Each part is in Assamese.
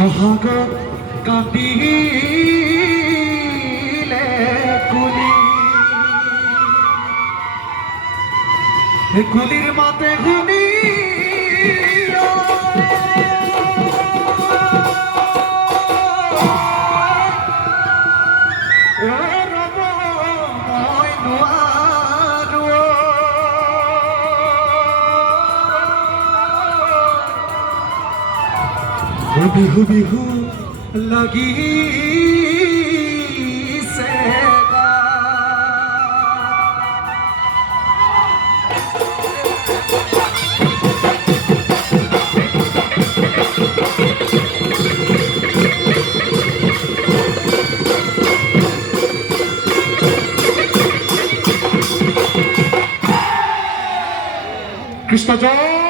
বহাগ কান্দিলে কুলি কুলিৰ মাতে গুনি বিহু বিহু লাগিছে কৃষ্ণ জয়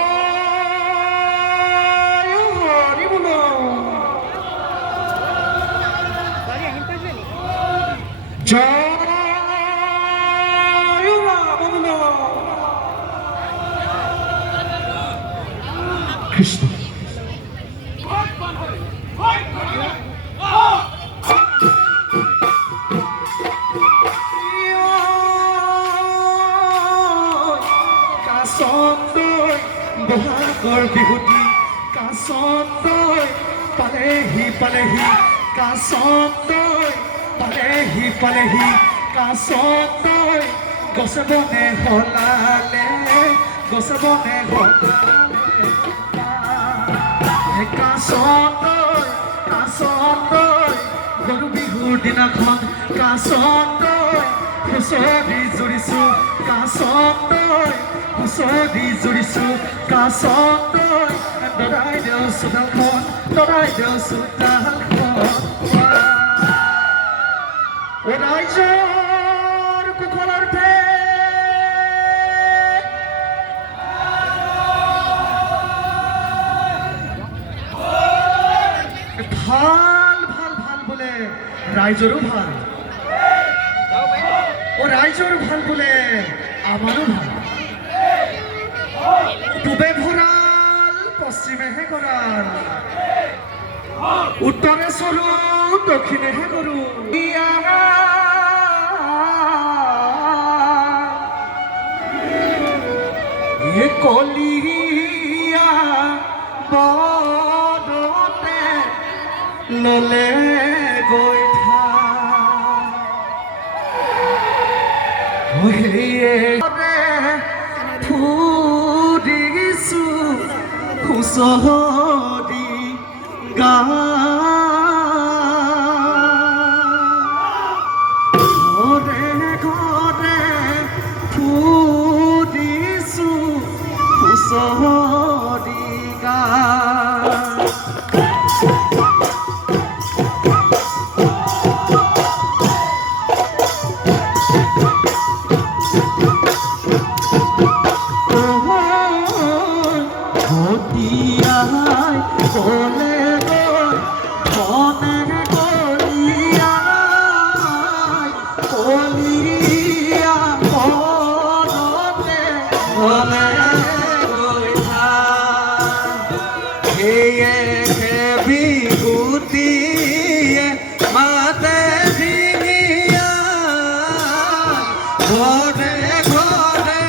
কৃষ্ণ বহাগৰ বিহুটি কাছন্দৈ পালেহি পালেহি কাছন্দৈ পালেহি পালেহি কাছন্দৈ গছে বনে হলালে গছে বনে হলালে কাছন্দৈ কাছন্দৈ গৰু বিহুৰ দিনাখন কাছন্দৈ হুঁচৰি জুৰিছোঁ কাছন্দৈ হুঁচৰি জুৰিছোঁ কাছন্দৈ দৰাই দেও চোতালখন দৰাই দেও চোতালখন ও ৰাইজৰ কুশলৰ ভাল ভাল ভাল বোলে ৰাইজৰো ভাল ও ৰাইজৰ ভাল বোলে আমাৰো ভাল পূবে ভৰাল পশ্চিমে হে গৰাল উত্তৰে সৰু দক্ষিণে হে গৰু কলিয়া বদতে ললে গৈঠা হুঁচৰি গা ঘৰে ঘৰে ফুৰিছোঁ হুঁচৰি গা বিভূতিয়ে মাতে ভিঙিয়া ঘৰে ঘৰে